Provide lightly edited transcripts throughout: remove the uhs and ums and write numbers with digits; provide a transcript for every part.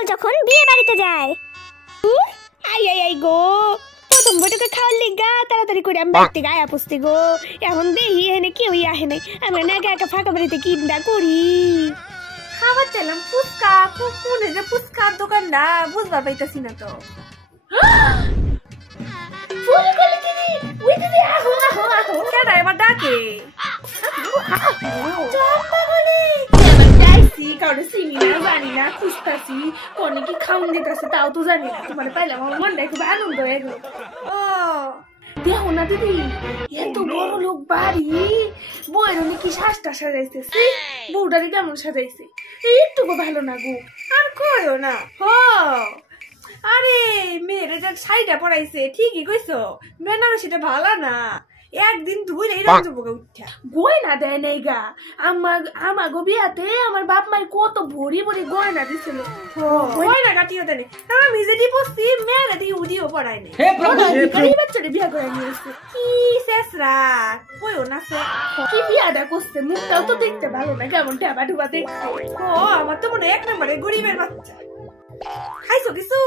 চল যখন বিয়ে বাড়িতে যায়। আই আই আই গো, প্রথম বটকে খাওয়ার লিগা তাড়াতাড়ি করে আমি বাড়িতে গায়ে পুষতে গো। এখন দেখি এখানে কেউই আহে নাই, আমরা না একা একা ফাঁকা বাড়িতে কিনটা করি। খাবার চাইলাম ফুচকা, কোনে যে ফুচকার দোকান না বুঝবার পাইতাছি না তো। কেডা এবার ডাকে? কাউরে চিনি না জানি না, খুঁজতাছি কোনে কি খাউন দিতেছে তাও তো জানি না। তোমার পাইলাম আমার মনটা খুব আনন্দ হয়ে গেল। ও দেখো না দিদি, এত বড় লোক বাড়ি, বউয়ের নাকি শ্বাসটা সাজাইতেছে, বউটারে কেমন সাজাইছে একটুকু ভালো না গো। আর কয়ও না হ, আরে মেয়েরা যাক শাড়িটা পরাইছে ঠিকই কইছো, বেনারসিটা ভালো না, একদিন ধুইলে রঞ্জবকে উঠা গয়না দেয় নাই গা। আমাগো বিয়াতে আমার বাপ মাই কত ভরি ভরি গয়না দিছিল, গয়না কাটিও দেয়। আমি যেটি বসছি মেয়েরা দিয়ে উদিও পড়াই নাই, বাচ্চাটা বিয়া করে নিয়েছে। কি শেষরা কইও না, কি বিয়াটা করছে, মুখটাও তো দেখতে ভালো না, কেমন ঢাবা ঢুবা দেখছে। ও আমার তো মনে এক নম্বরে গরিবের বাচ্চা। খাইছো কিছু?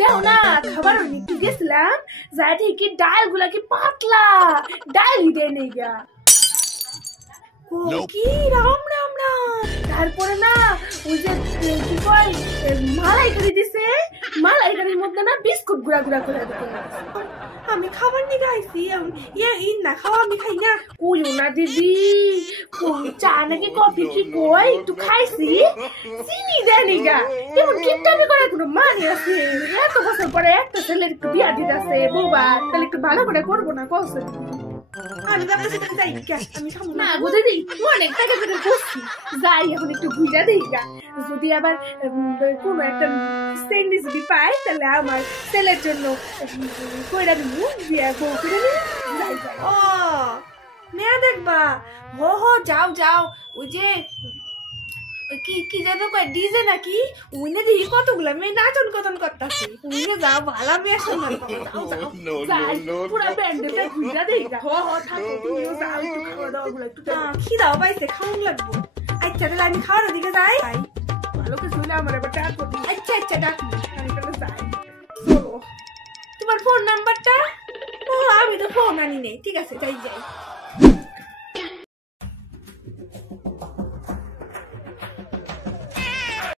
দেখো না খাবার একটু গেছিলাম, যাই দেখি ডাল গুলা কি পাতলা, ডালই দেয় নেই গা। কি রাম রাম রাম। তারপরে না ওই যে কি কয় মালাইকারি দিছে, মালাইকারির মধ্যে না বিস্কুট গুড়া গুড়া করে দিতে। আমি খাবার নিয়ে আইছি, না খাওয়া আমি খাই না। কইও না দিদি, চা নাকি কফি কি কই একটু খাইছি, চিনি দেয়নি গা। কেমন কিপটামি করে কোনো মানে আছে? এত বছর পরে একটা ছেলের একটু বিয়া দিতে আছে বৌবা, তাহলে একটু ভালো করে করবো না কষ্ট। আমি না বুঝে দিই অনেক টাকা করে করছি, যাই এখন একটু বুঝা দিই গা। যদি আবার কোনো একটা সেন্ডি যদি পাই তাহলে আমার ছেলের জন্য কইরা দিব, বিয়া বউ করে যাই যাই। ও মেয়া দেখবা, হো হো যাও যাও। ওই যে কি কি যেন কয় ডিজে নাকি, উইনে দেখি কতগুলা মেয়ে নাচন কতন করতেছে, উইনে যাও ভালো মেয়ে শোনা পুরা ব্যান্ডে ঘুরা দেই গা। হ হ থাকো, তুমিও যাও একটু খাওয়া দাওয়া গুলো একটু খিদাও পাইছে, খাওয়ান লাগবো। আচ্ছা তাহলে আমি খাওয়ার দিকে যাই, ভালো কিছু হলে আমার এবার ডাক করবি। আচ্ছা আচ্ছা ডাকি, আমি তাহলে যাই। চলো তোমার ফোন নাম্বারটা? ও আমি তো ফোন আনি নেই, ঠিক আছে যাই যাই।